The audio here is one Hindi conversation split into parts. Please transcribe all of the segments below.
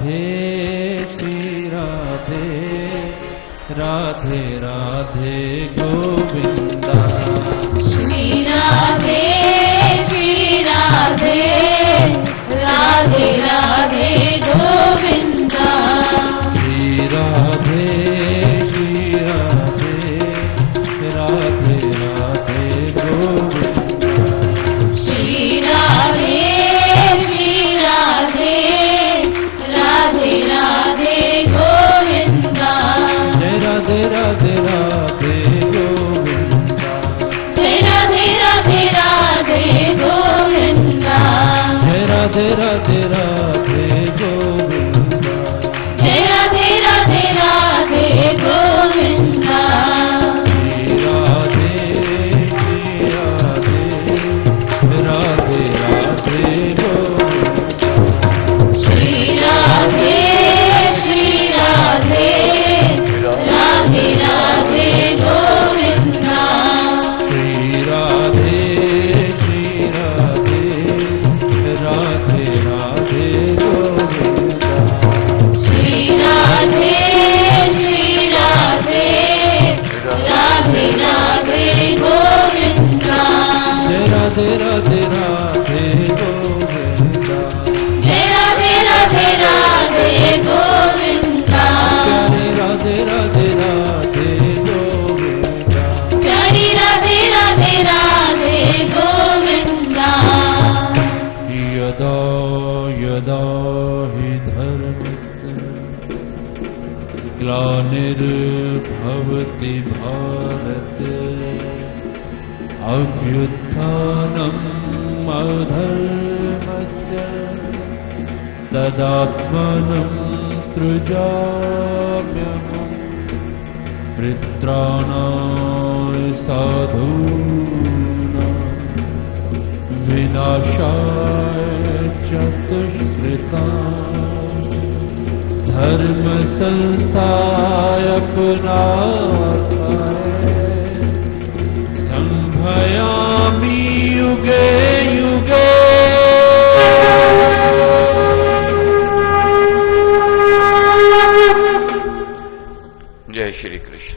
राधे श्री राधे, राधे राधे गोविंदा। श्री राधे श्री राधे, राधे राधे गोविंदा। श्री राधे श्री राधे, राधे राधे गोविंदा। श्री राधे श्री राधे, राधे राधे गोविंदा। जय राधे राधे राधे गोविंदा। जय राधे राधे राधे गोविंदा। जय राधे राधे राधे गोविंदा। जय राधे राधे राधे गोविंदा। श्री राधे श्री राधे, राधे राधे गोविंदा। श्री राधे श्री राधे, राधे राधे गोविंदा। श्री राधे श्री राधे, राधे राधे गोविंदा। श्री राधे श्री राधे, राधे राधे गोविंदा। जय राधे राधे राधे गोविंदा। जय राधे राधे राधे गोविंदा। प्यारे राधे राधे राधे गोविंदा। प्यारी राधे राधे राधे गोविंदा। यदा यदा हि धर्मस्य ग्लानिर्भवति भारत, अभ्युत्थानम् अधर्मस्य तदात्मानं सृजाम्यहम्। परित्राणाय साधूनां विनाशाय च दुष्कृतां, धर्म संस्थापनार्थाय संभयामि युगे युगे। जय श्री कृष्ण।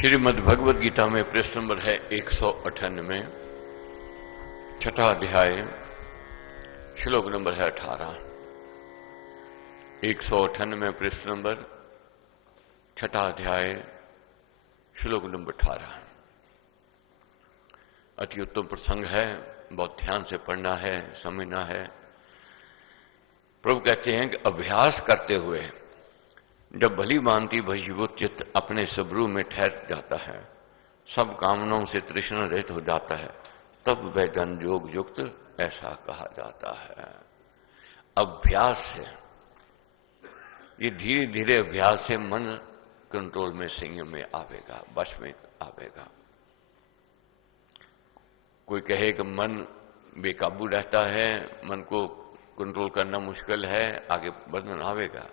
श्रीमद् भगवद गीता में प्रश्न नंबर है 198, छठा अध्याय, श्लोक नंबर है 18। 198 प्रश्न नंबर, छठा अध्याय, श्लोक नंबर 18। अति उत्तम प्रसंग है, बहुत ध्यान से पढ़ना है, समझना है। प्रभु कहते हैं कि अभ्यास करते हुए जब भली भांति भजीभूत चित्त अपने स्वरूप में ठहर जाता है, सब कामनाओं से तृष्णा रहित हो जाता है, तब वह जन योग युक्त ऐसा कहा जाता है। अभ्यास है, ये धीरे धीरे अभ्यास से मन कंट्रोल में, संयम में आवेगा, वश में आवेगा। कोई कहे कि मन बेकाबू रहता है, मन को कंट्रोल करना मुश्किल है, आगे बढ़ना आवेगा।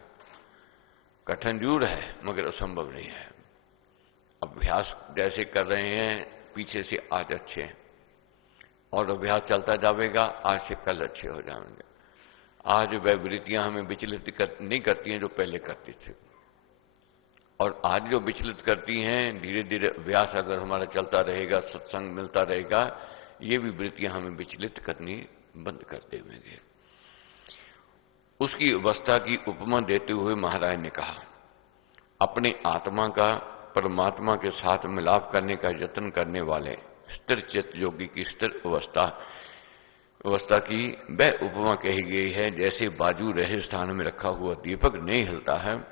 कठिन जरूर है मगर असंभव नहीं है। अभ्यास जैसे कर रहे हैं, पीछे से आज अच्छे हैं और अभ्यास चलता जाएगा, आज से कल अच्छे हो जाएंगे। आज वह वृत्तियां हमें विचलित नहीं करती हैं जो पहले करती थी, और आज जो विचलित करती हैं, धीरे धीरे अभ्यास अगर हमारा चलता रहेगा, सत्संग मिलता रहेगा, ये भी वृत्तियां हमें विचलित करनी बंद कर देंगे। उसकी अवस्था की उपमा देते हुए महाराज ने कहा, अपने आत्मा का परमात्मा के साथ मिलाप करने का यत्न करने वाले स्थिर चित्त योगी की स्थिर अवस्था की वह उपमा कही गई है, जैसे बाजू रहे स्थान में रखा हुआ दीपक नहीं हिलता है,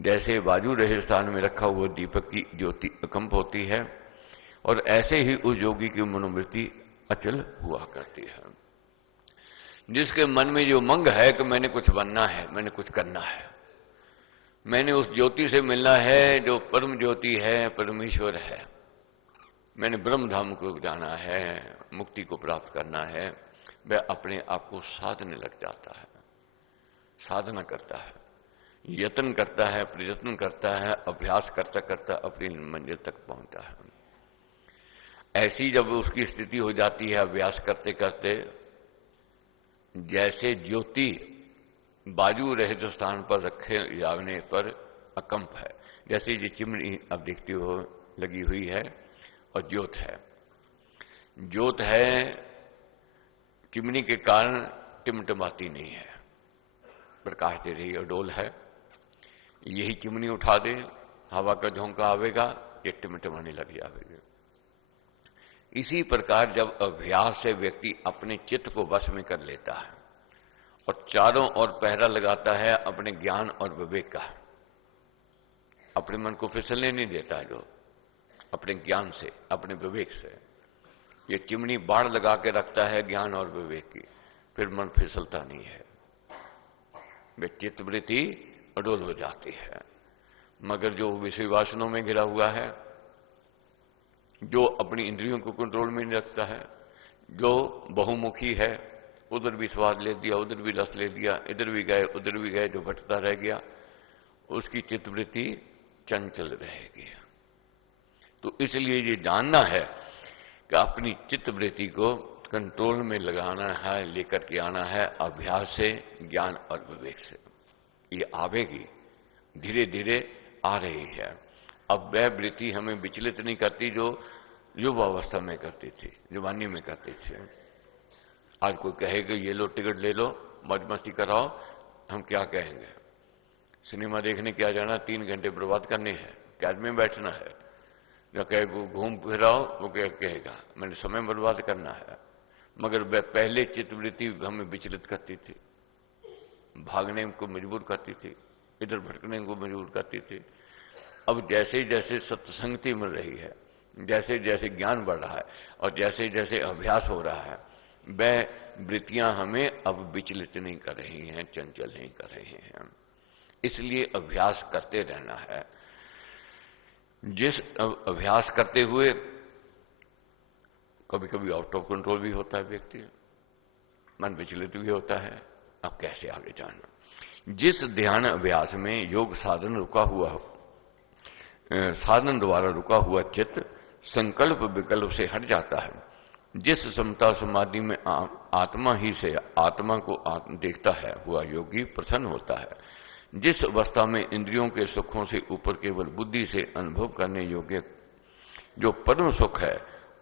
जैसे बाजू रहे स्थान में रखा हुआ दीपक की ज्योति अकंप होती है, और ऐसे ही उस योगी की मनोवृत्ति अचल हुआ करती है। जिसके मन में जो मंग है कि मैंने कुछ बनना है, मैंने कुछ करना है, मैंने उस ज्योति से मिलना है जो परम ज्योति है, परमेश्वर है, मैंने ब्रह्म धाम को जाना है, मुक्ति को प्राप्त करना है, वह अपने आप को साधने लग जाता है, साधना करता है, यत्न करता है, प्रयत्न करता है, अभ्यास करता करता अपनी मंजिल तक पहुंचता है। ऐसी जब उसकी स्थिति हो जाती है अभ्यास करते करते, जैसे ज्योति बाजू रहित स्थान पर रखे जाने पर अकंप है। जैसे ये चिमनी अब देखती हो लगी हुई है और ज्योत है। ज्योत है, चिमनी के कारण टिमटिमाती नहीं है, प्रकाश दे रही है, डोल है। यही चिमनी उठा दे, हवा का झोंका आवेगा, ये टिमटिमाने लग जाएगी। इसी प्रकार जब अभ्यास से व्यक्ति अपने चित्त को वश में कर लेता है और चारों ओर पहरा लगाता है अपने ज्ञान और विवेक का, अपने मन को फिसलने नहीं देता है, जो अपने ज्ञान से, अपने विवेक से ये चिमनी बाढ़ लगा के रखता है ज्ञान और विवेक की, फिर मन फिसलता नहीं है, वे चित्तवृत्ति अडोल हो जाती है। मगर जो विषय वासनों में घिरा हुआ है, जो अपनी इंद्रियों को कंट्रोल में नहीं रखता है, जो बहुमुखी है, उधर भी स्वाद ले दिया, उधर भी रस ले दिया, इधर भी गए उधर भी गए, जो भटकता रह गया, उसकी चित्तवृत्ति चंचल रहेगी। तो इसलिए ये जानना है कि अपनी चित्तवृत्ति को कंट्रोल में लगाना है, लेकर के आना है अभ्यास से, ज्ञान और विवेक से। ये आवेगी, धीरे धीरे आ रही है। अब वह वृत्ति हमें विचलित नहीं करती जो युवावस्था में करती थी, जवानी में करती थी। आज कोई कहेगा ये लो टिकट ले लो, मौज मस्ती कराओ, हम क्या कहेंगे? सिनेमा देखने क्या जाना, 3 घंटे बर्बाद करने हैं, कैद में बैठना है। जो कहेगा घूम फिराओ, वो कहेगा मैंने समय बर्बाद करना है। मगर वह पहले चित्तवृत्ति हमें विचलित करती थी, भागने को मजबूर करती थी, इधर भटकने को मजबूर करती थी। अब जैसे जैसे सत्संगति मिल रही है, जैसे जैसे ज्ञान बढ़ रहा है और जैसे जैसे अभ्यास हो रहा है, वह वृत्तियां हमें अब विचलित नहीं कर रही हैं, चंचल नहीं कर रही हैं। इसलिए अभ्यास करते रहना है। जिस अभ्यास करते हुए कभी कभी आउट ऑफ कंट्रोल भी होता है व्यक्ति, मन विचलित भी होता है। अब कैसे आगे जाना? जिस ध्यान अभ्यास में योग साधन रुका हुआ, साधन द्वारा रुका हुआ चित्त संकल्प विकल्प से हट जाता है, जिस समता समाधि में आत्मा ही से आत्मा को देखता है, हुआ योगी प्रसन्न होता है। जिस अवस्था में इंद्रियों के सुखों से ऊपर केवल बुद्धि से अनुभव करने योग्य जो परम सुख है,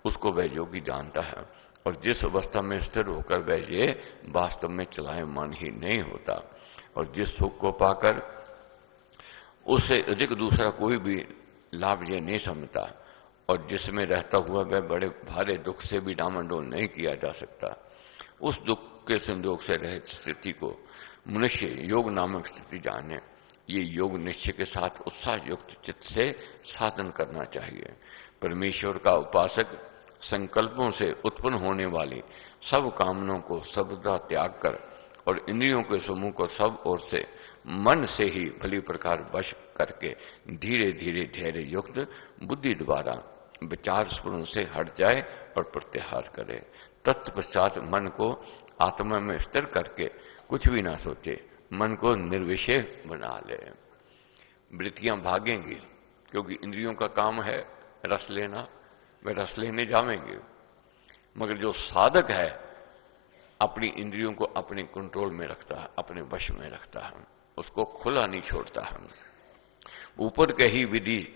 उसको वह योगी जानता है। और जिस अवस्था में स्थिर होकर वह ये वास्तव में चलायमान ही नहीं होता, और जिस सुख को पाकर उससे अधिक दूसरा कोई भी लाभ ये नहीं समझता, और जिसमें रहता हुआ वह बड़े भारे दुख से भी डामाडोल नहीं किया जा सकता, उस दुख के संजोग से रहित स्थिति को मनुष्य योग नामक स्थिति जाने। ये योग निश्चय के साथ उत्साह युक्त चित्त से साधन करना चाहिए। परमेश्वर का उपासक संकल्पों से उत्पन्न होने वाली सब कामनाओं को सर्वदा त्याग कर और इंद्रियों के समूह को सब ओर से मन से ही भली प्रकार वश करके धीरे धीरे धैर्य युक्त बुद्धि द्वारा विचार स्फुरण से हट जाए और प्रत्याहार करे। तत्पश्चात मन को आत्मा में स्थिर करके कुछ भी ना सोचे, मन को निर्विषय बना ले। वृत्तियां भागेंगी, क्योंकि इंद्रियों का काम है रस लेना, वे रस लेने जाएंगे। मगर जो साधक है अपनी इंद्रियों को अपने कंट्रोल में रखता है, अपने वश में रखता है, उसको खुला नहीं छोड़ता है। ऊपर कही विधि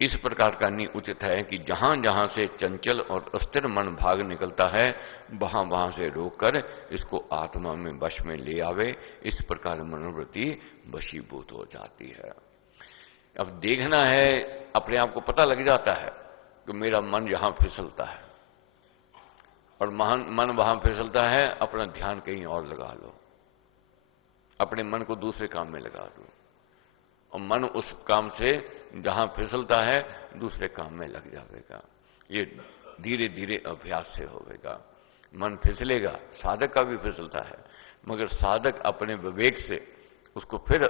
इस प्रकार करनी उचित है कि जहां जहां से चंचल और अस्थिर मन भाग निकलता है, वहां वहां से रोककर इसको आत्मा में वश में ले आवे। इस प्रकार मनोवृत्ति वशीभूत हो जाती है। अब देखना है, अपने आप को पता लग जाता है कि मेरा मन यहां फिसलता है, और मन वहां फिसलता है, अपना ध्यान कहीं और लगा लो, अपने मन को दूसरे काम में लगा दो, और मन उस काम से जहां फिसलता है दूसरे काम में लग जाएगा। ये धीरे धीरे अभ्यास से होगा। मन फिसलेगा, साधक का भी फिसलता है, मगर साधक अपने विवेक से उसको फिर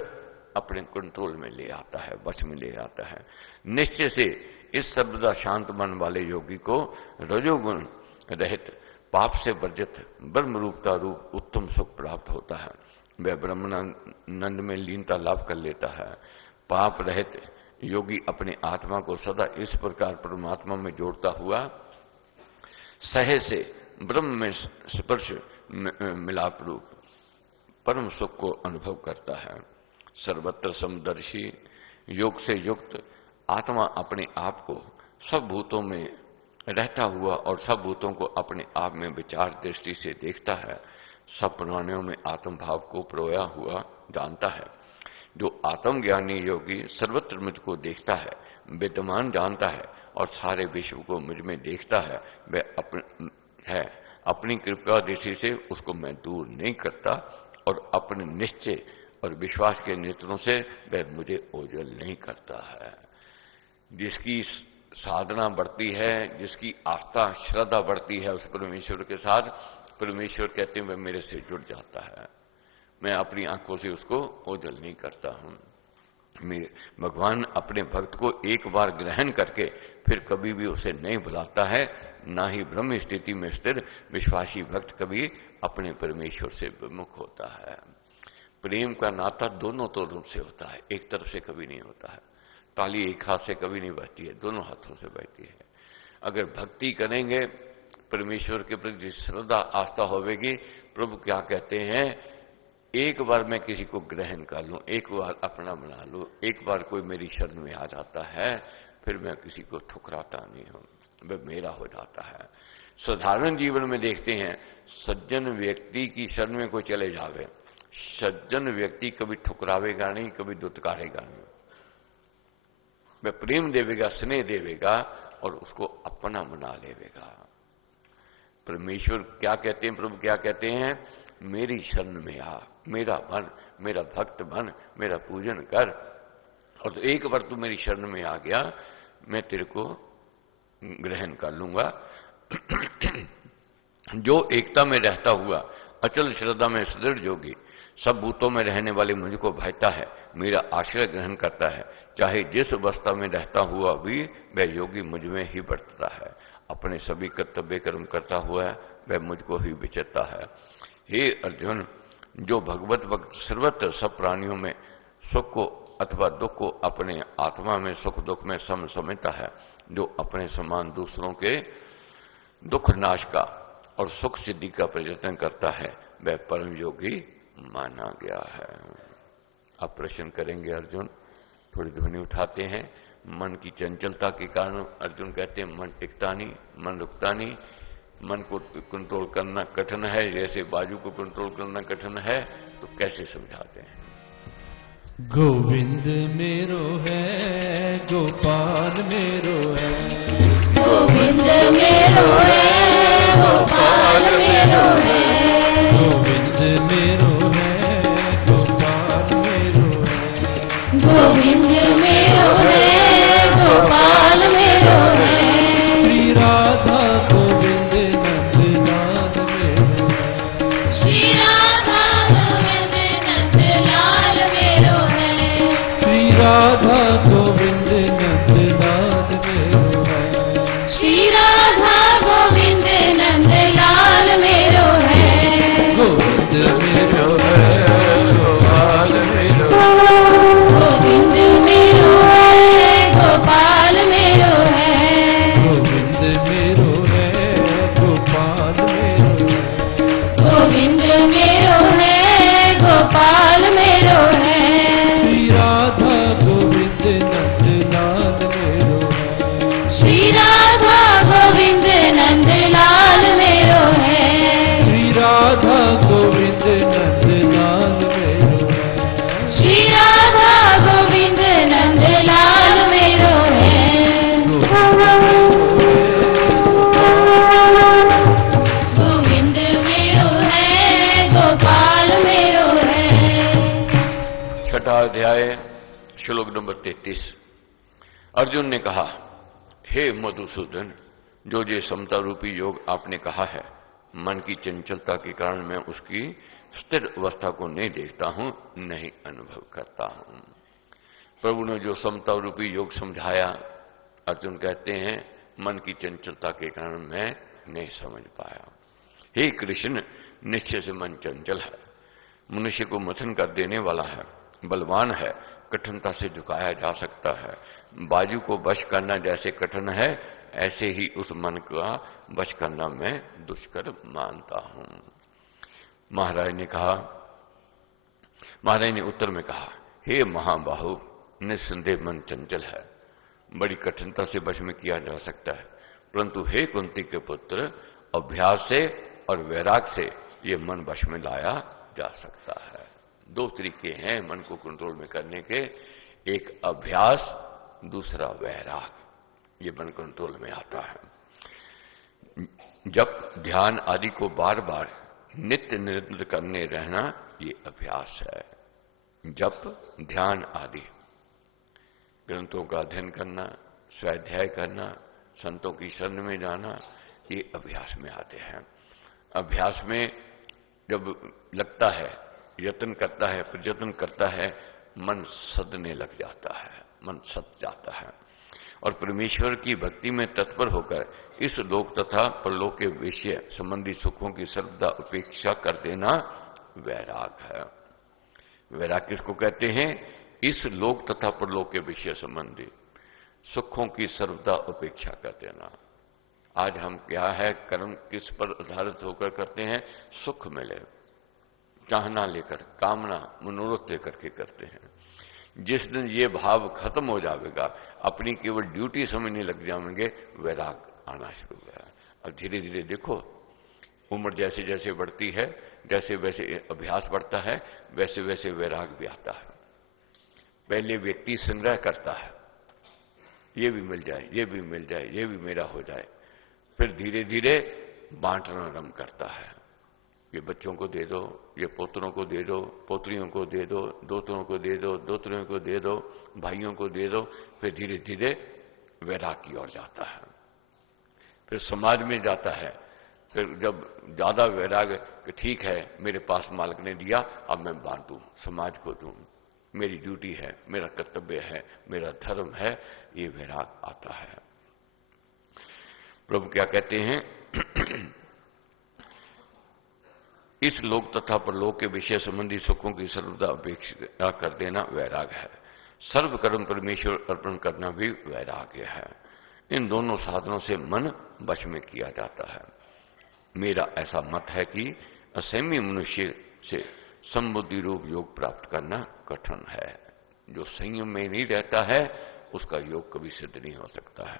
अपने कंट्रोल में ले आता है, वश में ले आता है। निश्चय से इस सर्वदा शांत मन वाले योगी को रजोगुण रहित पाप से वर्जित ब्रह्म रूपता रूप उत्तम सुख प्राप्त होता है। वह ब्रह्मानंद में लीनता लाभ कर लेता है। पाप रहित योगी अपने आत्मा को सदा इस प्रकार परमात्मा में जोड़ता हुआ सहज से ब्रह्म में स्पर्श मिलाप रूप परम सुख को अनुभव करता है। सर्वत्र समदर्शी योग से युक्त आत्मा अपने आप को सब भूतों में रहता हुआ और सब भूतों को अपने आप में विचार दृष्टि से देखता है। सब प्राणियों में आत्म भाव को परोया हुआ जानता है। जो आत्मज्ञानी योगी सर्वत्र मुझको देखता है, विद्यमान जानता है और सारे विश्व को मुझ में देखता है, वह अपनी कृपा दृष्टि से उसको मैं दूर नहीं करता और अपने निश्चय और विश्वास के नेत्रों से वह मुझे ओझल नहीं करता है। जिसकी साधना बढ़ती है, जिसकी आस्था श्रद्धा बढ़ती है उस परमेश्वर के साथ, परमेश्वर कहते हैं वह मेरे से जुड़ जाता है। मैं अपनी आंखों से उसको ओझल नहीं करता हूं। भगवान अपने भक्त को एक बार ग्रहण करके फिर कभी भी उसे नहीं बुलाता है। ना ही ब्रह्म स्थिति में स्थिर विश्वासी भक्त कभी अपने परमेश्वर से विमुख होता है। प्रेम का नाता दोनों तौरों से होता है, एक तरफ से कभी नहीं होता है। ताली एक हाथ से कभी नहीं बहती है, दोनों हाथों से बहती है। अगर भक्ति करेंगे, परमेश्वर के प्रति श्रद्धा आस्था होगी, प्रभु क्या कहते हैं, एक बार मैं किसी को ग्रहण कर लूं, एक बार अपना बना लूं, एक बार कोई मेरी शरण में आ जाता है, फिर मैं किसी को ठुकराता नहीं हूं, वह मेरा हो जाता है। साधारण जीवन में देखते हैं, सज्जन व्यक्ति की शरण में कोई चले जावे, सज्जन व्यक्ति कभी ठुकरावेगा नहीं, कभी दुत्कारेगा नहीं। वह प्रेम देवेगा, स्नेह देवेगा और उसको अपना बना लेवेगा। परमेश्वर क्या कहते हैं, प्रभु क्या कहते हैं, मेरी शरण में आ, मेरा बन, मेरा भक्त बन, मेरा पूजन कर, और तो एक बार तू मेरी शरण में आ गया, मैं तेरे को ग्रहण कर लूंगा। जो एकता में रहता हुआ अचल श्रद्धा में सुदृढ़ योगी सब भूतों में रहने वाले मुझको भाता है, मेरा आश्रय ग्रहण करता है, चाहे जिस अवस्था में रहता हुआ भी वह योगी मुझ में ही बरतता है। अपने सभी कर्तव्य कर्म करता हुआ वह मुझको ही विचरता है। हे अर्जुन, जो भगवत भक्त सर्वत्र सब प्राणियों में सुख को अथवा दुख को अपने आत्मा में सुख दुख में समझता है, जो अपने समान दूसरों के दुख नाश का और सुख सिद्धि का प्रयत्न करता है, वह परम योगी माना गया है। अब प्रश्न करेंगे अर्जुन, थोड़ी ध्वनि उठाते हैं। मन की चंचलता के कारण अर्जुन कहते हैं मन टिकता नहीं, मन रुकता नहीं, मन को कंट्रोल करना कठिन है, जैसे बाजू को कंट्रोल करना कठिन है, तो कैसे समझाते हैं? गोविंद मेरो है, गोपाल मेरो है, गोविंद मेरो है, गोपाल मेरो है, गोविंद मेरो है, गोपाल मेरो है, गोविंद मेरो है, गोपाल मेरो है, श्री राधा गोविंद नंदलाल मेरो है, श्री राधा गोविंद नंदलाल मेरो है, श्री राधा गोविंद नंदलाल मेरो है, श्री राधा गोविंद नंदलाल मेरो है, गोविंद मेरो है, गोपाल मेरो है, गोविंद मेरो है, गोपाल मेरो है, गोविंद मेरो है, गोपाल मेरो है, गोविंद मेरो है, गोपाल मेरो है, श्री राधा गोविंद नंदलाल मेरो है, श्री राधा गोविंद नंदलाल मेरो है, श्री राधा गोविंद नंदलाल मेरो है, श्री राधा गोविंद नंदलाल मेरो है, गोविंद मेरो है, गोपाल मेरो है। छठा अध्याय श्लोक नंबर 33। अर्जुन ने कहा, हे मधुसूदन, जो ये समता रूपी योग आपने कहा है, मन की चंचलता के कारण मैं उसकी स्थिर अवस्था को नहीं देखता हूं, नहीं अनुभव करता हूं। प्रभु ने जो समता रूपी योग समझाया, अर्जुन कहते हैं मन की चंचलता के कारण मैं नहीं समझ पाया। हे कृष्ण, निश्चय से मन चंचल है, मनुष्य को मथन कर देने वाला है, बलवान है, कठिनता से झुकाया जा सकता है। बाजू को वश करना जैसे कठिन है, ऐसे ही उस मन का वश करना मैं दुष्कर मानता हूं। महाराज ने कहा, महाराज ने उत्तर में कहा, हे महाबाहु, निस्संदेह मन चंचल है, बड़ी कठिनता से वश में किया जा सकता है, परंतु हे कुंती के पुत्र, अभ्यास से और वैराग से ये मन वश में लाया जा सकता है। दो तरीके हैं मन को कंट्रोल में करने के, एक अभ्यास, दूसरा वैराग, ये मन कंट्रोल में आता है। जब ध्यान आदि को बार बार नित्य निरंतर करने रहना, ये अभ्यास है। जप, ध्यान आदि ग्रंथों का अध्ययन करना, स्वाध्याय करना, संतों की शरण में जाना, ये अभ्यास में आते हैं। अभ्यास में जब लगता है, यत्न करता है, प्रयत्न करता है, मन सदने लग जाता है, मन सद जाता है और परमेश्वर की भक्ति में तत्पर होकर इस लोक तथा परलोक के विषय संबंधी सुखों की सर्वदा उपेक्षा कर देना वैराग है। वैराग किसको कहते हैं? इस लोक तथा परलोक के विषय संबंधी सुखों की सर्वदा उपेक्षा कर देना। आज हम क्या है, कर्म किस पर आधारित होकर करते हैं? सुख मिले, चाहना लेकर, कामना, मनोरथ लेकर के करते हैं। जिस दिन ये भाव खत्म हो जाएगा, अपनी केवल ड्यूटी समझने लग जाएंगे, वैराग आना शुरू हो गया। अब धीरे धीरे देखो, उम्र जैसे जैसे बढ़ती है, जैसे वैसे अभ्यास बढ़ता है, वैसे वैसे वैराग भी आता है। पहले व्यक्ति संग्रह करता है, ये भी मिल जाए, ये भी मिल जाए, ये भी मेरा हो जाए, फिर धीरे धीरे बांटना आरंभ करता है। ये बच्चों को दे दो, ये पोतरों को दे दो, पोतरियों को दे दो, दोतरों को दे दो, दोतरियों को दे दो, भाइयों को दे दो, फिर धीरे धीरे वैराग की ओर जाता है। फिर समाज में जाता है, फिर जब ज्यादा वैराग कि ठीक है, मेरे पास मालिक ने दिया, अब मैं बांटूं, समाज को दूं, मेरी ड्यूटी है, मेरा कर्तव्य है, मेरा धर्म है, ये वैराग आता है। प्रभु क्या कहते हैं? इस लोक तथा परलोक के विषय संबंधी सुखों की सर्वदा अपेक्षा कर देना वैराग है। सर्व कर्म परमेश्वर अर्पण करना भी वैराग्य है। इन दोनों साधनों से मन वश में किया जाता है। मेरा ऐसा मत है कि असंयमी मनुष्य से समबुद्धि रूप योग प्राप्त करना कठिन है। जो संयम में नहीं रहता है, उसका योग कभी सिद्ध नहीं हो सकता है।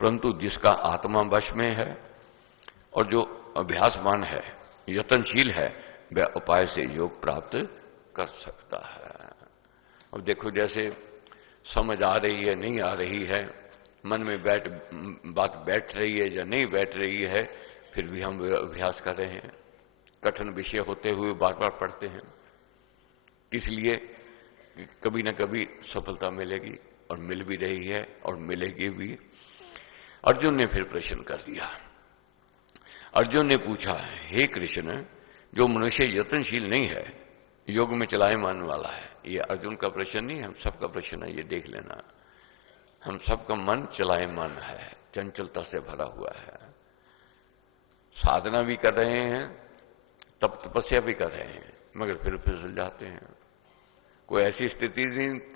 परंतु जिसका आत्मा वश में है और जो अभ्यासवान है, यत्नशील है, वह उपाय से योग प्राप्त कर सकता है। अब देखो, जैसे समझ आ रही है, नहीं आ रही है, मन में बात बैठ रही है या नहीं बैठ रही है, फिर भी हम अभ्यास कर रहे हैं। कठिन विषय होते हुए बार बार पढ़ते हैं, इसलिए कभी ना कभी सफलता मिलेगी और मिल भी रही है और मिलेगी भी। अर्जुन ने फिर प्रश्न कर दिया। अर्जुन ने पूछा, हे कृष्ण, जो मनुष्य यत्नशील नहीं है, योग में चलायमान वाला है। ये अर्जुन का प्रश्न नहीं, हम सबका प्रश्न है, ये देख लेना। हम सबका मन चलायमान है, चंचलता से भरा हुआ है। साधना भी कर रहे हैं, तप तपस्या भी कर रहे हैं, मगर फिर फिसल जाते हैं। कोई ऐसी स्थिति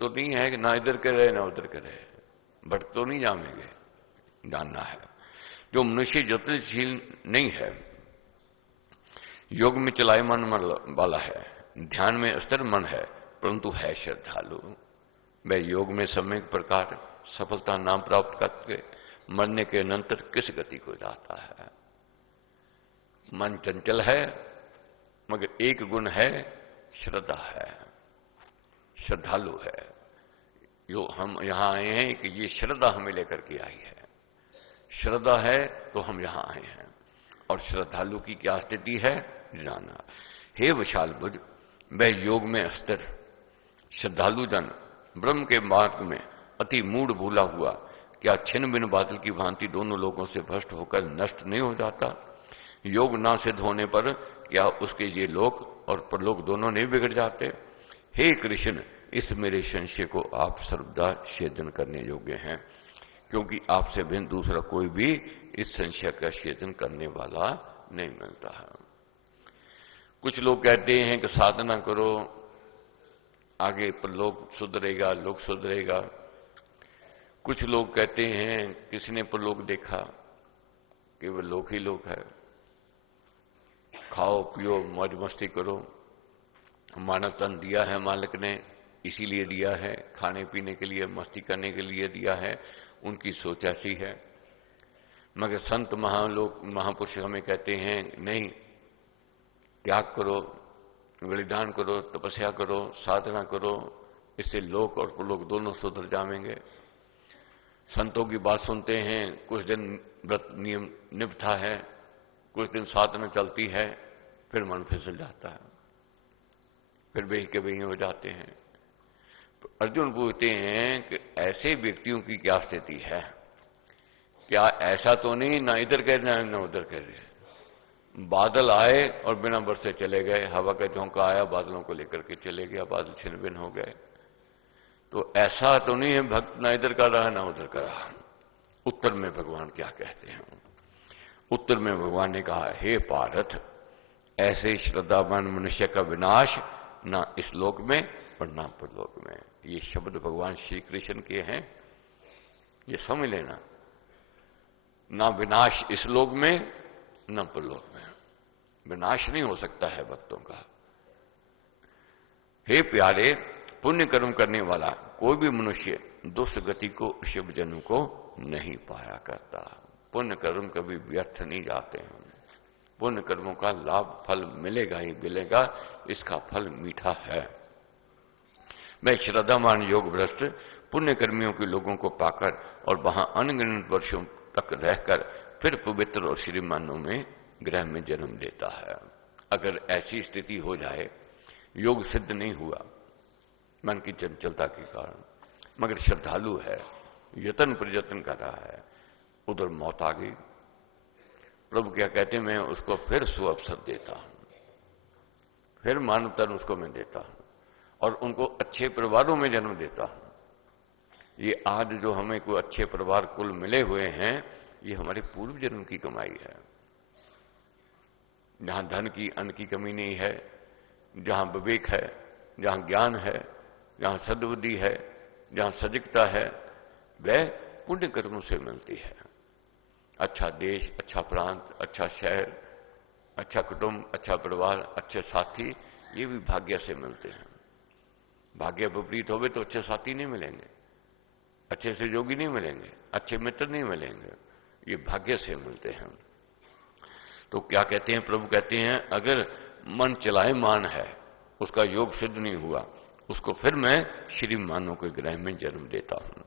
तो नहीं है कि ना इधर करे ना उधर करे, भटक तो नहीं जाएंगे। जानना है, जो मनुष्य यत्नशील नहीं है, योग में चलायमान वाला है, ध्यान में स्थिर मन है, परंतु है श्रद्धालु, वह योग में सम्यक प्रकार सफलता नाम प्राप्त करके मरने के अनंतर किस गति को जाता है। मन चंचल है, मगर एक गुण है, श्रद्धा है, श्रद्धालु है। जो हम यहां आए हैं कि ये श्रद्धा हमें लेकर के आई है। श्रद्धा है तो हम यहां आए हैं। और श्रद्धालु की क्या स्थिति है, जाना। हे विशाल बुद्ध, वह योग में स्थिर श्रद्धालु जन ब्रह्म के मार्ग में अति मूढ़ भूला हुआ क्या छिन्न बिन बादल की भांति दोनों लोगों से भ्रष्ट होकर नष्ट नहीं हो जाता? योग ना सिद्ध होने पर क्या उसके ये लोक और परलोक दोनों नहीं बिगड़ जाते? हे कृष्ण, इस मेरे संशय को आप सर्वदा छेदन करने योग्य हैं, क्योंकि आपसे भिन्न दूसरा कोई भी इस संशय का छेदन करने वाला नहीं मिलता है। कुछ लोग कहते हैं कि साधना करो, आगे परलोक सुधरेगा, लोक सुधरेगा। कुछ लोग कहते हैं, किसने परलोक देखा, केवल लोक ही लोक है, खाओ पियो मौज मस्ती करो, मानव तन दिया है मालिक ने, इसीलिए दिया है, खाने पीने के लिए, मस्ती करने के लिए दिया है, उनकी सोच ऐसी है। मगर संत महापुरुष हमें कहते हैं नहीं, त्याग करो, बलिदान करो, तपस्या करो, साधना करो, इससे लोक और परलोक दोनों सुधर जाएंगे। संतों की बात सुनते हैं, कुछ दिन व्रत नियम निभता है, कुछ दिन साधना चलती है, फिर मन फिसल जाता है, फिर वही के वही हो जाते हैं। तो अर्जुन पूछते हैं कि ऐसे व्यक्तियों की क्या स्थिति है? क्या ऐसा तो नहीं ना इधर कह रहे ना उधर कह रहे, बादल आए और बिना बरसे चले गए, हवा का झोंका आया, बादलों को लेकर के चले गया, बादल छिन्न भिन्न हो गए। तो ऐसा तो नहीं है भक्त ना इधर का रहा ना उधर का रहा। उत्तर में भगवान क्या कहते हैं? उत्तर में भगवान ने कहा, हे पार्थ, ऐसे श्रद्धावान मनुष्य का विनाश ना इस लोक में और ना परलोक में। ये शब्द भगवान श्री कृष्ण के हैं, ये समझ लेना। ना विनाश इस लोक में न परलोक में, विनाश नहीं हो सकता है भक्तों का। हे प्यारे, पुण्य कर्म करने वाला कोई भी मनुष्य दुष्ट गति को, शुभ जन्म को नहीं पाया करता। पुण्य कर्म कभी व्यर्थ नहीं जाते हैं, पुण्य कर्मों का लाभ फल मिलेगा ही मिलेगा, इसका फल मीठा है। मैं श्रद्धावान योग भ्रष्ट पुण्य कर्मियों के लोगों को पाकर और वहां अनगिनत वर्षों तक रहकर फिर पवित्र और श्रीमानों में ग्रह में जन्म देता है। अगर ऐसी स्थिति हो जाए, योग सिद्ध नहीं हुआ मन की चंचलता के कारण, मगर श्रद्धालु है, यत्न प्रयत्न कर रहा है, उधर मौत आ गई, प्रभु क्या कहते हैं, मैं उसको फिर सुअवसर देता हूं, फिर मानव तन उसको मैं देता हूं और उनको अच्छे परिवारों में जन्म देता हूं। ये आज जो हमें कोई अच्छे परिवार कुल मिले हुए हैं, ये हमारे पूर्व जन्म की कमाई है। जहां धन की अन्न की कमी नहीं है, जहां विवेक है, जहां ज्ञान है, जहां सद्बुद्धि है, जहां सजगता है, वह पुण्य कर्मों से मिलती है। अच्छा देश, अच्छा प्रांत, अच्छा शहर, अच्छा कुटुंब, अच्छा परिवार, अच्छे साथी, ये भी भाग्य से मिलते हैं। भाग्य विपरीत होवे तो अच्छे साथी नहीं मिलेंगे, अच्छे सहयोगी नहीं मिलेंगे, अच्छे मित्र नहीं मिलेंगे, ये भाग्य से मिलते हैं। तो क्या कहते हैं प्रभु? कहते हैं अगर मन चलायमान है, उसका योग सिद्ध नहीं हुआ, उसको फिर मैं श्रीमानों के ग्रह में जन्म देता हूं,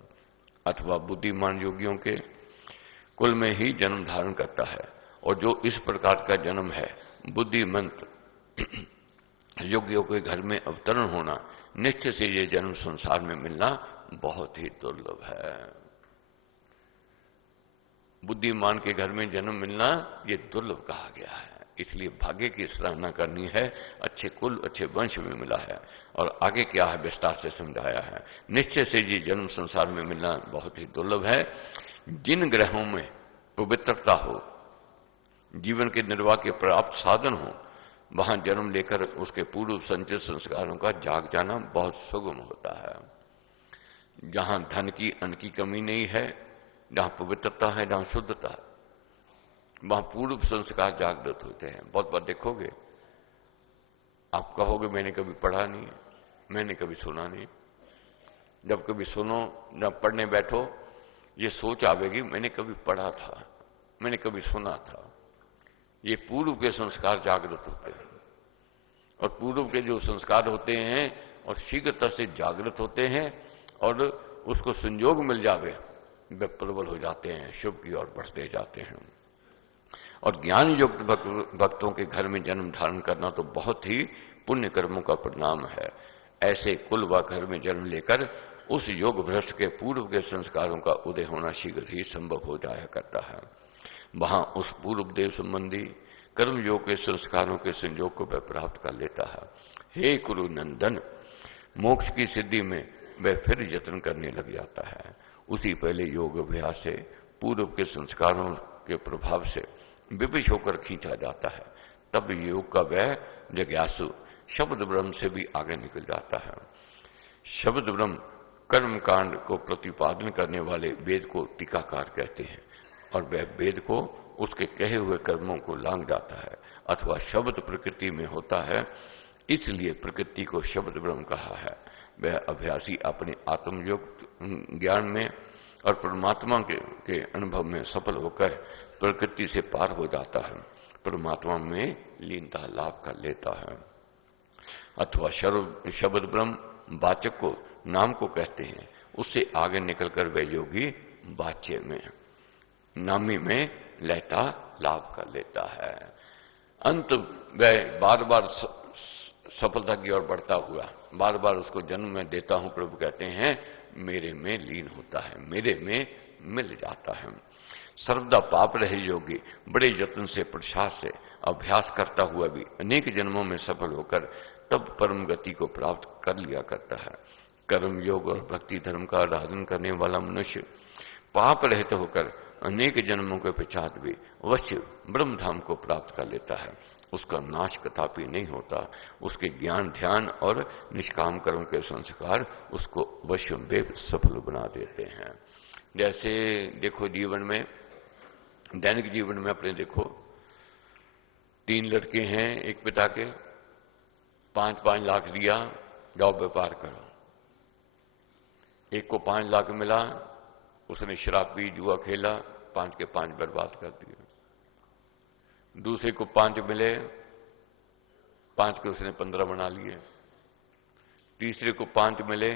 अथवा बुद्धिमान योगियों के कुल में ही जन्म धारण करता है। और जो इस प्रकार का जन्म है, बुद्धिमंत योगियों के घर में अवतरण होना, निश्चय से ये जन्म संसार में मिलना बहुत ही दुर्लभ है। बुद्धिमान के घर में जन्म मिलना ये दुर्लभ कहा गया है, इसलिए भाग्य की सराहना करनी है। अच्छे कुल, अच्छे वंश में मिला है। और आगे क्या है विस्तार से समझाया है। निश्चय से ये जन्म संसार में मिलना बहुत ही दुर्लभ है। जिन ग्रहों में पवित्रता हो, जीवन के निर्वाह के पर्याप्त साधन हो, वहां जन्म लेकर उसके पूर्व संचित संस्कारों का जाग जाना बहुत सुगम होता है। जहां धन की अन्न की कमी नहीं है, जहां पवित्रता है, जहां शुद्धता है, वहां पूर्व संस्कार जागृत होते हैं। बहुत बार देखोगे, आप कहोगे मैंने कभी पढ़ा नहीं है, मैंने कभी सुना नहीं। जब कभी सुनो, जब पढ़ने बैठो, ये सोच आवेगी मैंने कभी पढ़ा था, मैंने कभी सुना था। ये पूर्व के संस्कार जागृत होते हैं, और पूर्व के जो संस्कार होते हैं और शीघ्रता से जागृत होते हैं, और उसको संयोग मिल जावे, वे प्रबल हो जाते हैं, शुभ की ओर बढ़ते जाते हैं। और ज्ञान युक्त भक्तों के घर में जन्म धारण करना तो बहुत ही पुण्य कर्मों का परिणाम है। ऐसे कुल व घर में जन्म लेकर उस योग भ्रष्ट के पूर्व के संस्कारों का उदय होना शीघ्र ही संभव हो जाया करता है। वहां उस पूर्व देव संबंधी कर्म योग के संस्कारों के संयोग को वह प्राप्त कर लेता है। हे कुरु नंदन, मोक्ष की सिद्धि में वह फिर यत्न करने लग जाता है। उसी पहले योग अभ्यास से पूर्व के संस्कारों के प्रभाव से विविश होकर खींचा जाता है। तब योग का वह जिज्ञासु शब्द ब्रह्म से भी आगे निकल जाता है। शब्द ब्रह्म कर्म कांड को प्रतिपादन करने वाले वेद को टीकाकार कहते हैं, और वह वेद को उसके कहे हुए कर्मों को लांग जाता है। अथवा शब्द प्रकृति में होता है इसलिए प्रकृति को शब्द ब्रह्म कहा है। वह अभ्यासी अपने आत्मयुक्त ज्ञान में और परमात्मा के अनुभव में सफल होकर प्रकृति से पार हो जाता है, परमात्मा में लीनता लाभ कर लेता है। अथवा शब्द ब्रह्म वाचक को नाम को कहते हैं, उससे आगे निकलकर वह योगी वाच्य में नामी में लहता लाभ कर लेता है। अंत वह बार बार सफलता की ओर बढ़ता हुआ बार बार उसको जन्म में देता हूं, प्रभु कहते हैं मेरे में लीन होता है, मेरे में मिल जाता है। सर्वदा पाप रहे योगी बड़े यत्न से प्रसाद से अभ्यास करता हुआ भी अनेक जन्मों में सफल होकर तब परम गति को प्राप्त कर लिया करता है। कर्म योग और भक्ति धर्म का आराधन करने वाला मनुष्य पाप रहित होकर अनेक जन्मों के पश्चात भी अवश्य ब्रह्म धाम को प्राप्त कर लेता है। उसका नाश कदापि नहीं होता। उसके ज्ञान ध्यान और निष्काम कर्म के संस्कार उसको अवश्य बेब सफल बना देते हैं। जैसे देखो जीवन में, दैनिक जीवन में अपने देखो, 3 लड़के हैं एक पिता के, 5-5 लाख दिया, जाओ व्यापार करो। एक को 5 लाख मिला, उसने शराब पी, जुआ खेला, 5 के 5 बर्बाद कर दिए। दूसरे को 5 मिले, 5 के उसने 15 बना लिए। तीसरे को 5 मिले,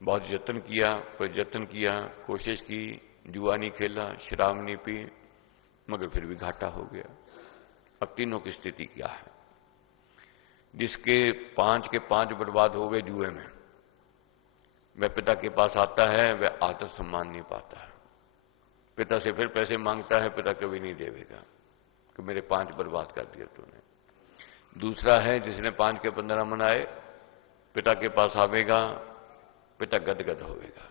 बहुत यत्न किया, प्रयत्न किया, कोशिश की, जुआ नहीं खेला, शराब नहीं पी, मगर फिर भी घाटा हो गया। अब तीनों की स्थिति क्या है? जिसके 5 के 5 बर्बाद हो गए जुए में, वह पिता के पास आता है, वह आदर सम्मान नहीं पाता है। पिता से फिर पैसे मांगता है, पिता कभी नहीं देगा कि मेरे 5 बर्बाद कर दिया तूने। दूसरा है जिसने 5 के 15 मनाए, पिता के पास आवेगा, पिता गदगद होवेगा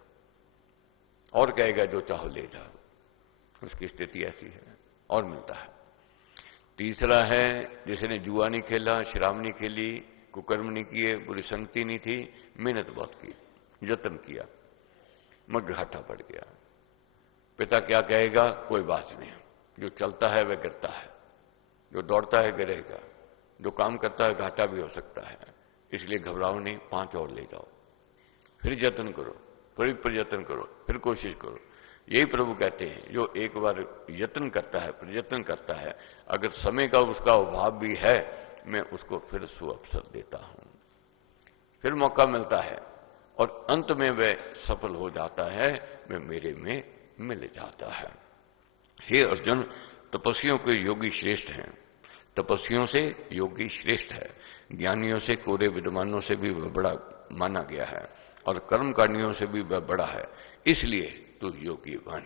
और कहेगा जो चाहो ले जाओ। उसकी स्थिति ऐसी है और मिलता है। तीसरा है जिसने जुआ नहीं खेला, शराब नहीं खेली, कुकर्म नहीं किए, बुरी संगति नहीं थी, मेहनत बहुत की, यत्न किया, मगर घाटा पड़ गया। पिता क्या कहेगा? कोई बात नहीं, जो चलता है वह गिरता है, जो दौड़ता है गिरेगा, जो काम करता है घाटा भी हो सकता है, इसलिए घबराओ नहीं, 5 और ले जाओ, फिर यत्न करो, फिर प्रयत्न करो, फिर कोशिश करो। यही प्रभु कहते हैं, जो एक बार यत्न करता है, प्रयत्न करता है, अगर समय का उसका अभाव भी है, मैं उसको फिर सुअवसर देता हूं, फिर मौका मिलता है और अंत में वह सफल हो जाता है, वह मेरे में मिल जाता है। हे अर्जुन, तपस्वियों के योगी श्रेष्ठ हैं, तपस्वियों से योगी श्रेष्ठ है, ज्ञानियों से कोरे विद्वानों से भी वह बड़ा माना गया है और कर्मकांडियों से भी वह बड़ा है। इसलिए तू योगी बन,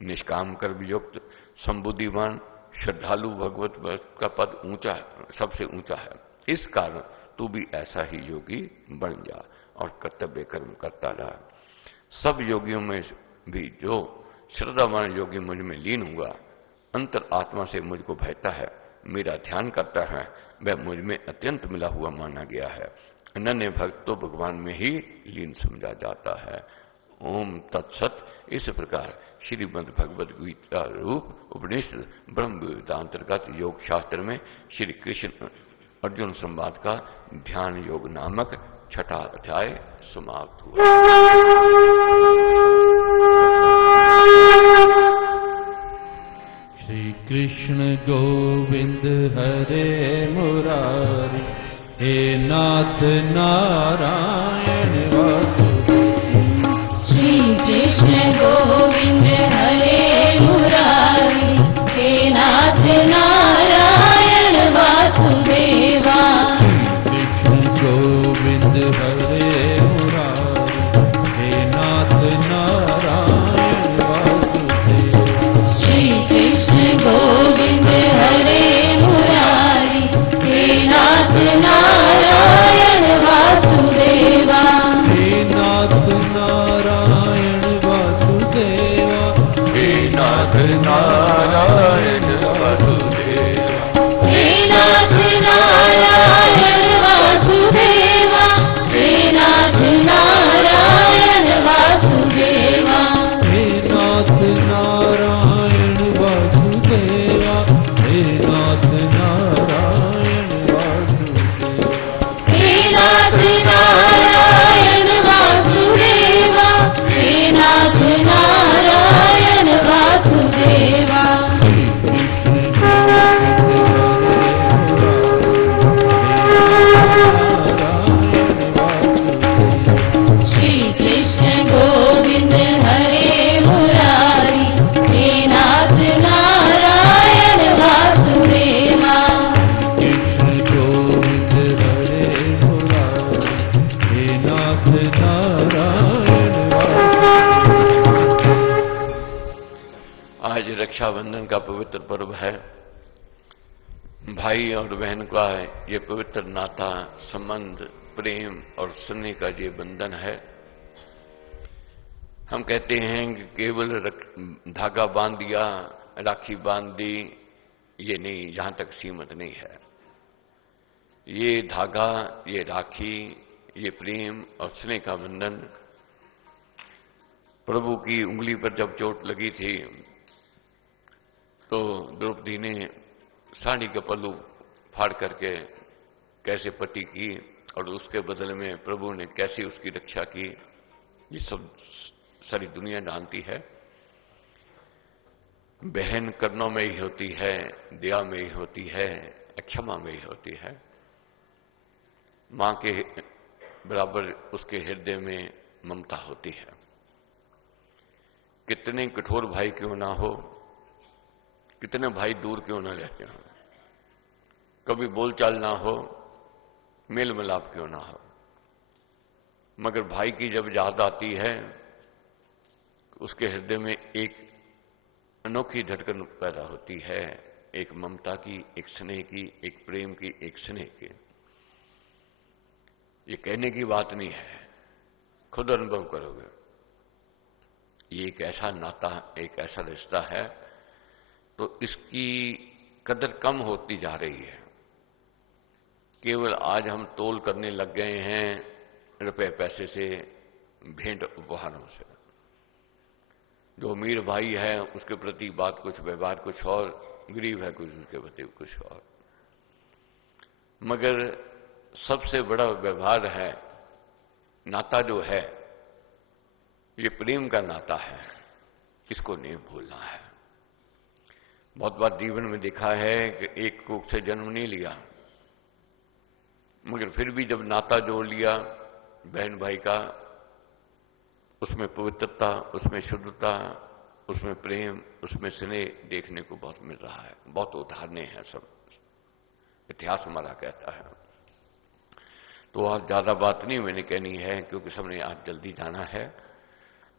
निष्काम कर्म युक्त, संबुद्धिवान, श्रद्धालु, भगवत भक्त का पद ऊंचा है, सबसे ऊंचा है। इस कारण तू भी ऐसा ही योगी बन जा और कर्तव्य कर्म करता रहा। सब योगियों में भी जो श्रद्धावान योगी मुझ में लीन हुआ, अंतर आत्मा से मुझको भयता है, मेरा ध्यान करता है, वह मुझ में अत्यंत मिला हुआ माना गया है। अनन्य भक्त तो भगवान में ही लीन समझा जाता है। ओम तत्सत। इस प्रकार श्रीमद् भगवद गीता रूप उपनिषद ब्रह्म वेदांतर्गत योग शास्त्र में श्री कृष्ण अर्जुन संवाद का ध्यान योग नामक 6ठा अध्याय समाप्त हुआ। श्री कृष्ण गोविंद हरे मुरारी, हे नाथ नारायण वासुदेव। श्री कृष्ण गोविंद हरे मुरारी, हे नाथ नारायण वासुदेवा। कृष्ण गोविंद हरे मुरारी, हे नाथ नारायण वासुदेव। श्री कृष्ण गोविंद हरे मुरारी, हे नाथ नारायण वासुदेवा। हे नाथ नारायण वासुदेवा। है। भाई और बहन का ये पवित्र नाता, संबंध, प्रेम और स्नेह का ये बंधन है। हम कहते हैं कि केवल धागा बांध दिया, राखी बांध दी, ये नहीं, यहां तक सीमित नहीं है। ये धागा, ये राखी, ये प्रेम और स्नेह का बंधन प्रभु की उंगली पर जब चोट लगी थी तो द्रौपदी ने साड़ी का पल्लू फाड़ करके कैसे पट्टी की और उसके बदले में प्रभु ने कैसे उसकी रक्षा की, ये सब सारी दुनिया जानती है। बहन कर्णों में ही होती है, दया में ही होती है, क्षमा में ही होती है। मां के बराबर उसके हृदय में ममता होती है। कितने कठोर भाई क्यों ना हो, कितने भाई दूर क्यों ना रहते हो, कभी बोलचाल ना हो, मेल मिलाप क्यों ना हो, मगर भाई की जब याद आती है उसके हृदय में एक अनोखी धड़कन पैदा होती है, एक ममता की, एक स्नेह की, एक प्रेम की, एक स्नेह की। ये कहने की बात नहीं है, खुद अनुभव करोगे। ये एक ऐसा नाता, एक ऐसा रिश्ता है, तो इसकी कदर कम होती जा रही है। केवल आज हम तोल करने लग गए हैं रुपए पैसे से, भेंट उपहारों से। जो अमीर भाई है उसके प्रति बात कुछ, व्यवहार कुछ और, गरीब है कुछ, उसके प्रति कुछ और। मगर सबसे बड़ा व्यवहार है, नाता जो है, ये प्रेम का नाता है, इसको नहीं भूलना है। बहुत बार जीवन में देखा है कि एक कोख से जन्म नहीं लिया, मगर फिर भी जब नाता जोड़ लिया बहन भाई का, उसमें पवित्रता, उसमें शुद्धता, उसमें प्रेम, उसमें स्नेह देखने को बहुत मिल रहा है। बहुत उदाहरणें हैं, सब इतिहास हमारा कहता है। तो आज ज्यादा बात नहीं मैंने कहनी है क्योंकि सबने आज जल्दी जाना है,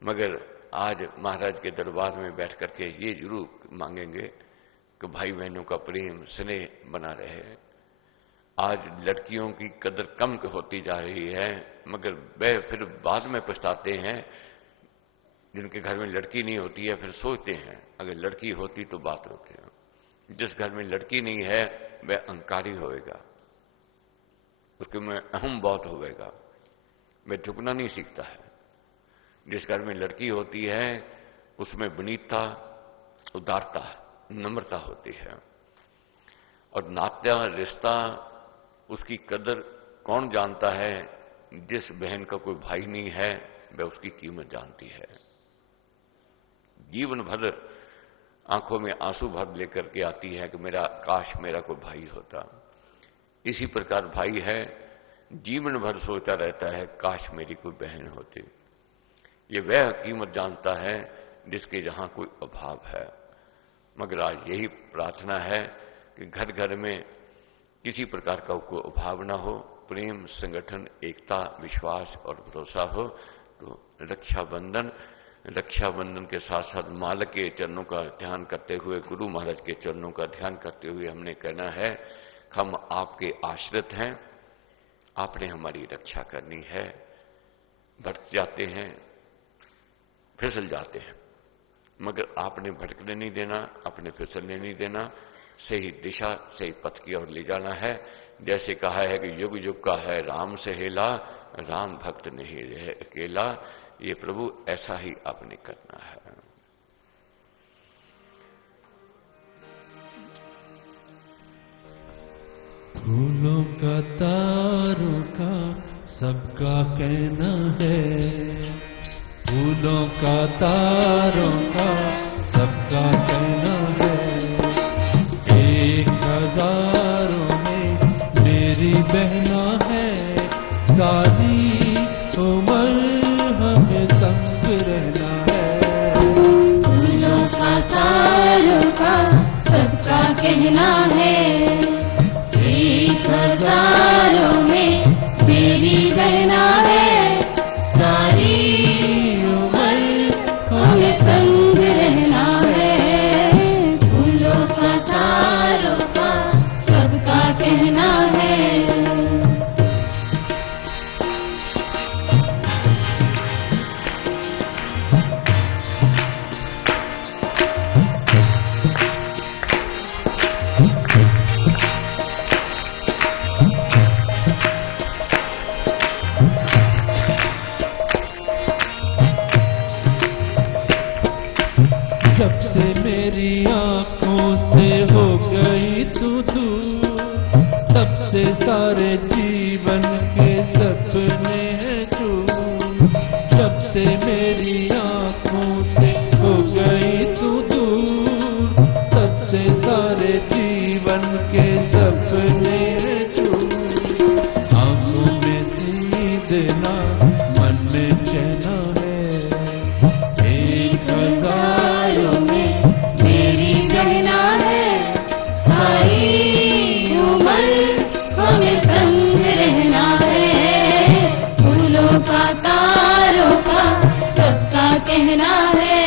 मगर आज महाराज के दरबार में बैठ करके ये जरूर मांगेंगे कि भाई बहनों का प्रेम स्नेह बना रहे। आज लड़कियों की कदर कम होती जा रही है, मगर वह फिर बाद में पछताते हैं। जिनके घर में लड़की नहीं होती है फिर सोचते हैं अगर लड़की होती तो बात होती है। जिस घर में लड़की नहीं है वह अहंकारी होएगा, उसके में अहम बहुत होगा, वह झुकना नहीं सीखता है। जिस घर में लड़की होती है उसमें विनीतता, उदारता, नम्रता होती है। और नाता रिश्ता, उसकी कदर कौन जानता है? जिस बहन का कोई भाई नहीं है वह उसकी कीमत जानती है। जीवन भर आंखों में आंसू भर लेकर के आती है कि मेरा काश मेरा कोई भाई होता। इसी प्रकार भाई है, जीवन भर सोचता रहता है काश मेरी कोई बहन होती। ये वह कीमत जानता है जिसके जहां कोई अभाव है। मगर आज यही प्रार्थना है कि घर घर में किसी प्रकार का कोई अभाव ना हो, प्रेम, संगठन, एकता, विश्वास और भरोसा हो। तो रक्षाबंधन के साथ साथ मालक के चरणों का ध्यान करते हुए, गुरु महाराज के चरणों का ध्यान करते हुए हमने कहना है, हम आपके आश्रित हैं, आपने हमारी रक्षा करनी है। भटक जाते हैं, फिसल जाते हैं, मगर आपने भटकने नहीं देना, आपने फिसलने नहीं देना, सही दिशा, सही पथ की ओर ले जाना है। जैसे कहा है कि युग युग का है राम सहेला, राम भक्त नहीं रहे अकेला। ये प्रभु ऐसा ही आपने करना है। फूलों का तारों का सबका कहना है, फूलों का तारों का सबका कहना है, 1000 में मेरी बहना है, सारी उम्र हमें संग रहना है। फूलों का तारों का सबका कहना है, 1000 में मेरी बहना है, सारी उम्र हमें संग रहना है। फूलों का जीवन के सपने हैं चूर, जब से मेरी आंखों से हो गई तू दूर, तब से सारे जीवन के सपने हैं चूर। आंखों में नींद ना, मन में चैन है, एक हजारों में मेरी बहना है, सारी उम्र हमें संग रहना है। फूलों का तारों का सबका कहना है।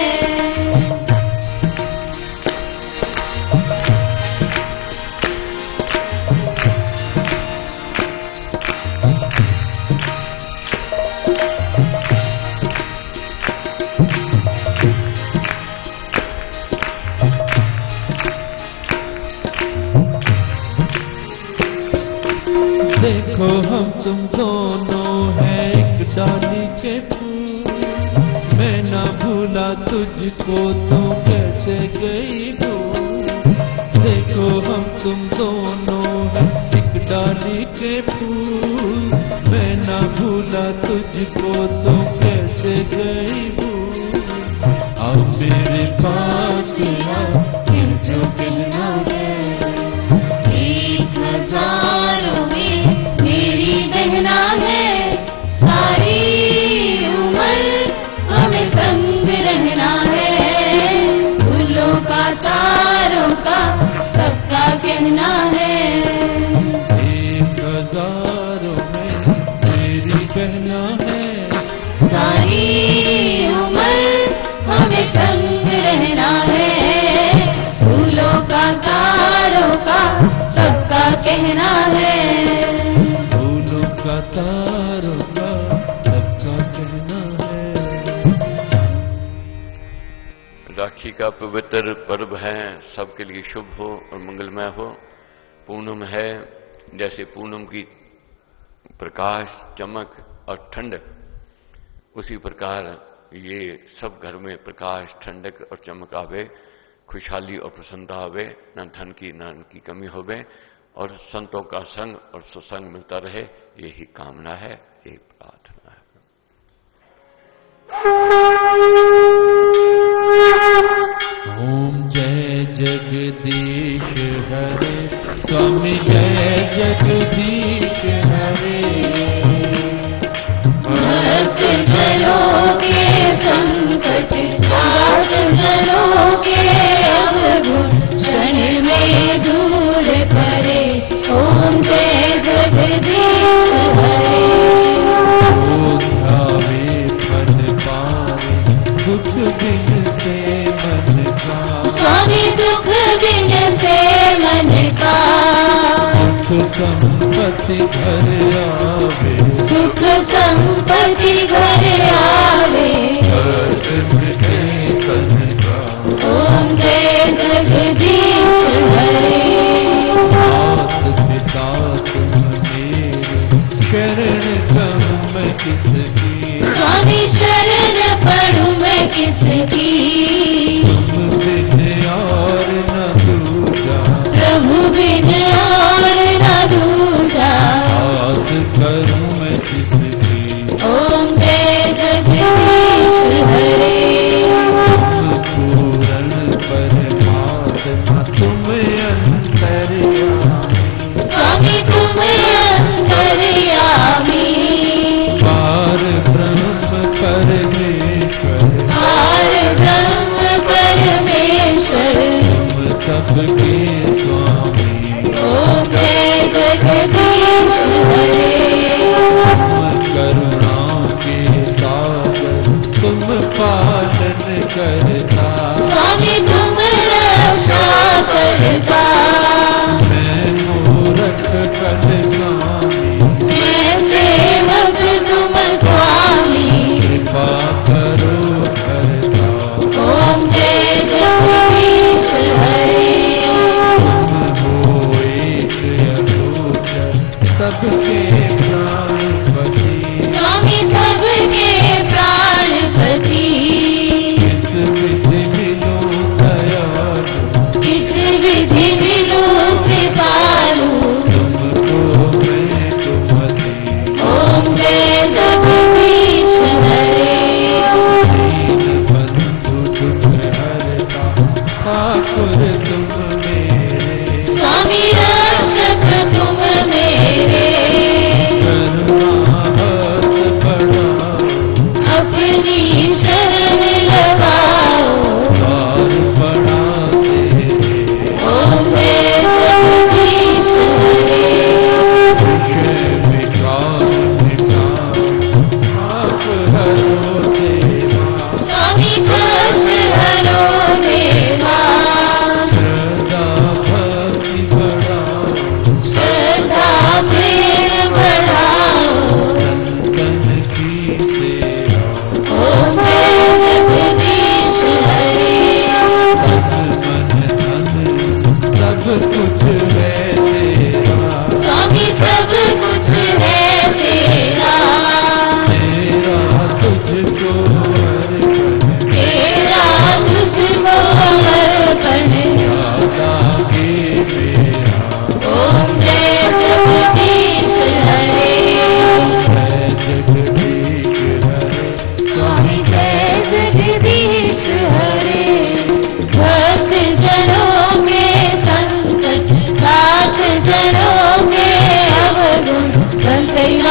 देखो हम तुम दोनों हैं एक डाली के फूल, मैं ना भूला तुझको तो कैसे गई भूल। देखो हम तुम दोनों हैं एक डाली के फूल, मैं ना भूला तुझको तो कैसे गई भूल। आओ मेरे पास आओ, दिल जो कहना है, एक हजारों में मेरी बहना है, सारी उम्र हमें संग रहना है। फूलों का तारों का सबका कहना है। एक हजारों में मेरी बहना है, सारी उम्र हमें संग रहना है। फूलों का तारों का सबका कहना है। फूलों का तारों का सबका कहना है। राखी का पवित्र पर्व है, सबके लिए शुभ हो और मंगलमय हो। पूनम है, जैसे पूनम की प्रकाश, चमक और ठंडक, उसी प्रकार ये सब घर में प्रकाश, ठंडक और चमक आवे, खुशहाली और प्रसन्नता आवे, न धन की न की कमी होवे और संतों का संग और सत्संग मिलता रहे, यही कामना है, यही प्रार्थना है। ओम जय जगदीश हरे, स्वामी जय जगदीश हरे। भक्त जनों के संकट काट जनों के अवगुण क्षण में दूर करे। ओम जय जगदीश हरे। ध्यावे पद पावे, दुख बिन से मन का, स्वामी दुख बिन से मन का, सुख संपत्ति घर आवे, सुख संपत्ति घर आवे। कष्ट मिटे तन का, ओम जय जगदीश हरे। मात पिता तुम मेरे, शरण कहूँ मैं किसकी, स्वामी शरण पढ़ूं मैं किसकी। तुम बिन और न दूजा, प्रभु बिन और न दूजा। आस करूँ मैं किसकी, ओम जय जगदीश हरे। तुम पूर्ण परमात्मा, तुम अंतर्यामी, स्वामी तुम अंतर्यामी। पार ब्रह्म परमेश्वर, पार ब्रह्म परमेश्वर। तुम सबके स्वामी, ओम जय जगदीश हरे। तुम करुणा के सागर,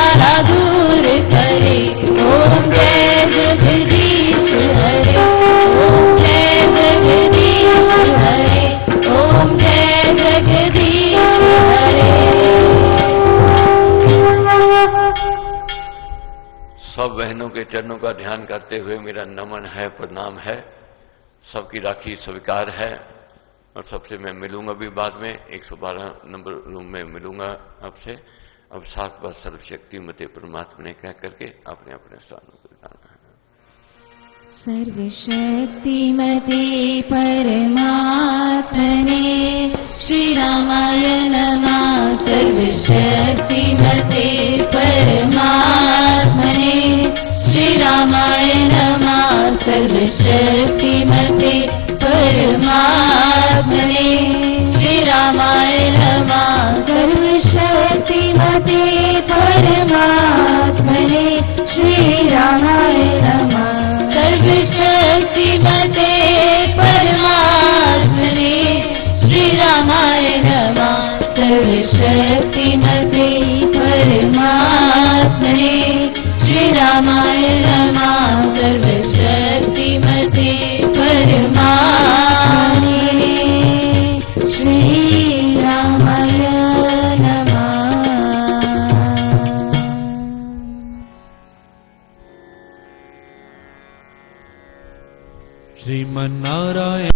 ज्वाला दूर करे। ओम जय जगदीश हरे, ओम जय जगदीश हरे, ओम जय जगदीश हरे। सब बहनों के चरणों का ध्यान करते हुए मेरा नमन है, प्रणाम है, सबकी राखी स्वीकार है। और सबसे मैं मिलूंगा भी बाद में, 112 नंबर रूम में मिलूंगा आपसे। अब 7 बार सर्वशक्ति मते परमात्मा ने कह करके अपने अपने स्थानों पर जाना है। सर्वशक्तिमते परमात्मने श्री रामाय नमः। सर्वशक्तिमते परमात्मने श्री रामाय नमः। सर्वशक्तिमते परमात्मने श्री रामाय नमः। सर्वशक्तिमते परमात्मने श्री रामाय नमः। सर्वशक्तिमते परमात्मने श्री रामाय नमः। सर्वशक्तिमते परमात्मने श्री रामाय नमः। सर्वशक्तिमते परमात्मने श्री रामाय नमः। श्रीमन्नारायण